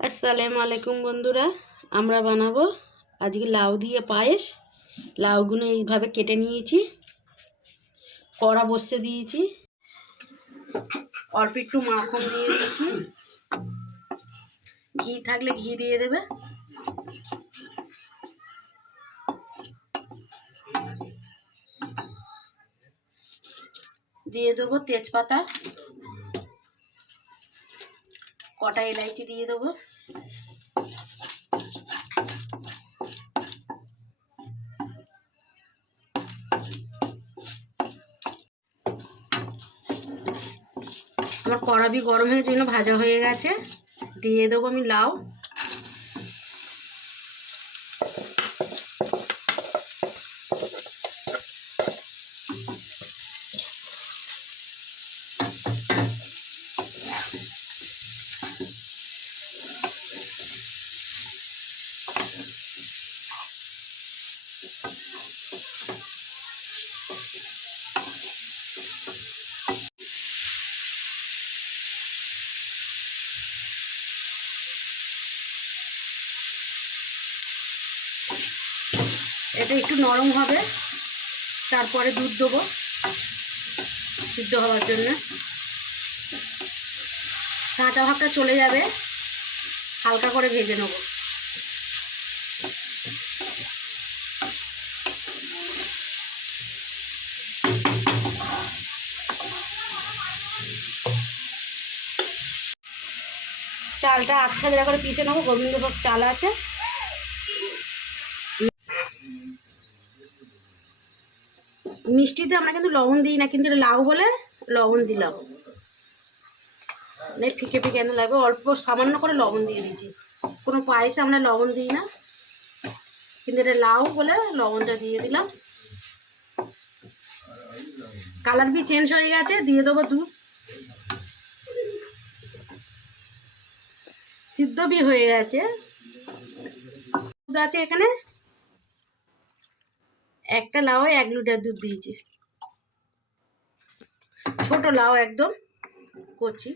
আসসালামু আলাইকুম বন্ধুরা, আমরা বানাবো আজকে লাউ দিয়ে পায়েস। লাউগুলো এইভাবে কেটে নিয়েছি, কড়া বসিয়ে দিয়েছি, অল্প একটু মাখন দিয়ে দিয়েছি, ঘি থাকলে ঘি দিয়ে দেবে, দিয়ে দেবো তেজপাতা, কটা এলাইচি দিয়ে দেবো, আমার কড়াবি গরম হয়ে জন্য ভাজা হয়ে গেছে। দিয়ে দেবো আমি লাউ, এটা একটু নরম হবে, তারপরে দুধ দেবো সিদ্ধ হওয়ার জন্য। কাঁচা ভাবটা চলে যাবে, হালকা করে ভেজে নেব। চালটা আটখাজরা করে পিষে নেবো, গোবিন্দভোগ চাল আছে। মিষ্টিতে আমরা কিন্তু লবণ দিই না, কিন্তু লাউ বলে লবণ দিলাম। ফিকে ফিকে এনে লাগবে, অল্প সামান্য করে লবণ দিয়ে দিয়েছি। কোনো পায়েসে আমরা লবণ দিই না, কিন্তু এটা লাউ বলে লবণটা দিয়ে দিলাম। কালার বি চেঞ্জ হয়ে গেছে, দিয়ে দেবো দুধ। সিদ্ধ বি হয়ে গেছে, দুধ আছে এখানে। একটা লাউ 1 লিটার দুধ দিয়েছি, ছোট লাউ একদম কচি।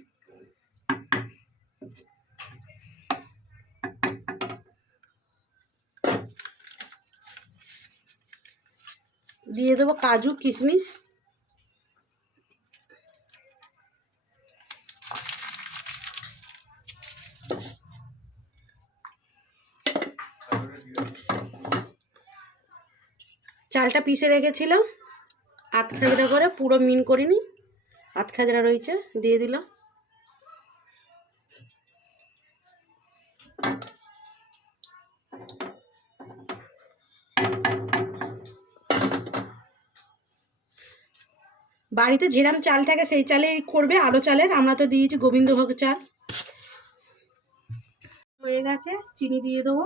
দিয়ে দেবো কাজু কিশমিশ, চালটা পিষে রেখেছিলাম আধখাজরা করে, পুরো মিন করিনি, আধখাজরা রয়েছে, দিয়ে দিলাম। বাড়িতে যেরাম চাল থাকে সেই চালেই করবে, আলো চালের। আমরা তো দিয়েছি গোবিন্দভোগ চাল। হয়ে গেছে, চিনি দিয়ে দেবো।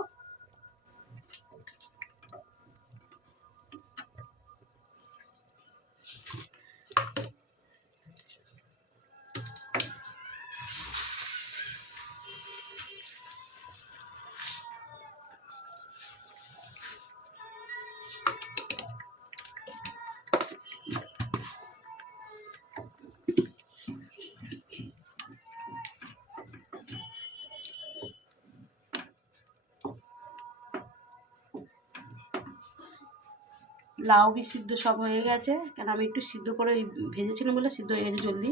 লাউ বি সিদ্ধ সব হয়ে গেছে, কেন আমি একটু সিদ্ধ করে ভেজেছিলাম বলে সিদ্ধ হয়ে গেছে জলদি।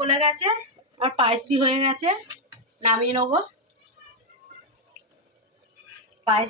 বলে গেছে, আমার পায়েস বি হয়ে গেছে, নামিয়ে নেবো পায়েস।